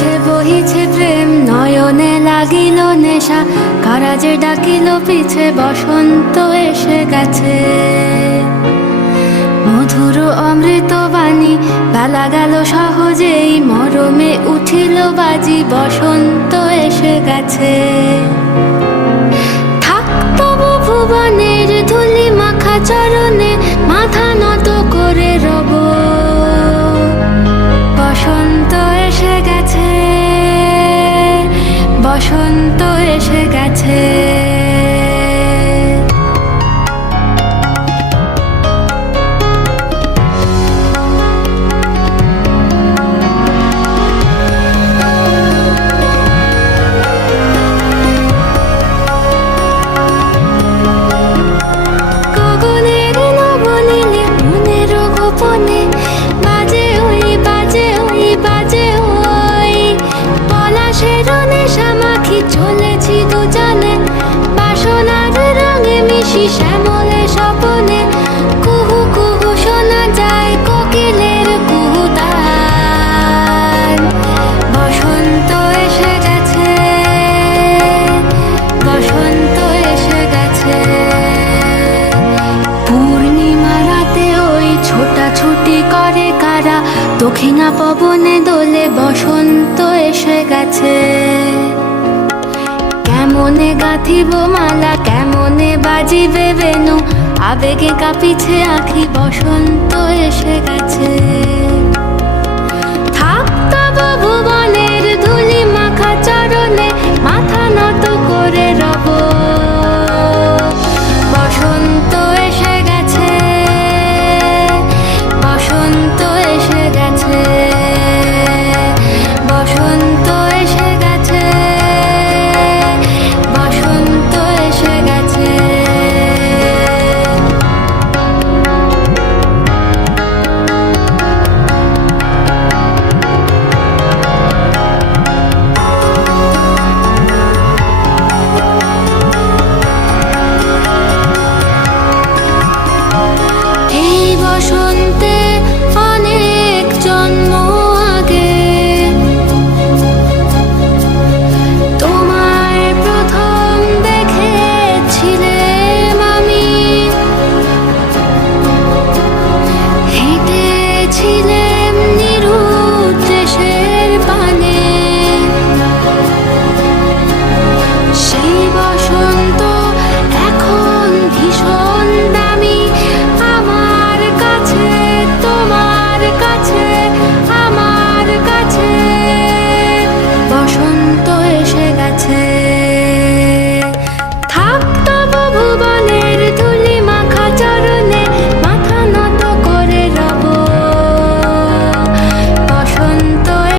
আকাশে বহিছে প্রেম, নয়নে লাগিল নেশা, কারাজে ডাকিল পিছে, বসন্ত এসে গেছে। মধুর অমৃত বাণী, বেলা গেল সহজেই, মরমে উঠিল বাজি, বসন্ত এসে গেছে। থাক তবু ভুবনের ধুলি মাখা চরণে, মাথা নত করে রব। বসন্ত এসে গেছে, বসন্ত এসে গেছে। গগনের নবনীলে মনের গোপনে, বাজে ওই বাজে ওই বাজে ওই, পলাশের নেশা মাখি চলেছি দুজনে, বাসনার রঙে মিশি শ্যামলে স্বপনে। কুহু কুহু শোনা যায় কোকিলের কুহুতান। বসন্ত এসে গেছে, বসন্ত এসে গেছে। পূর্ণিমা রাতে ওই ছোটাছুটি করে কারা, দক্ষিণা পবনে দোলে, বসন্ত এসে গেছে। কেমনে গাঁথিব মালা, কেমনে বাজিবে বেনু, আবেগে কাঁপিছে আখি, বসন্ত এসে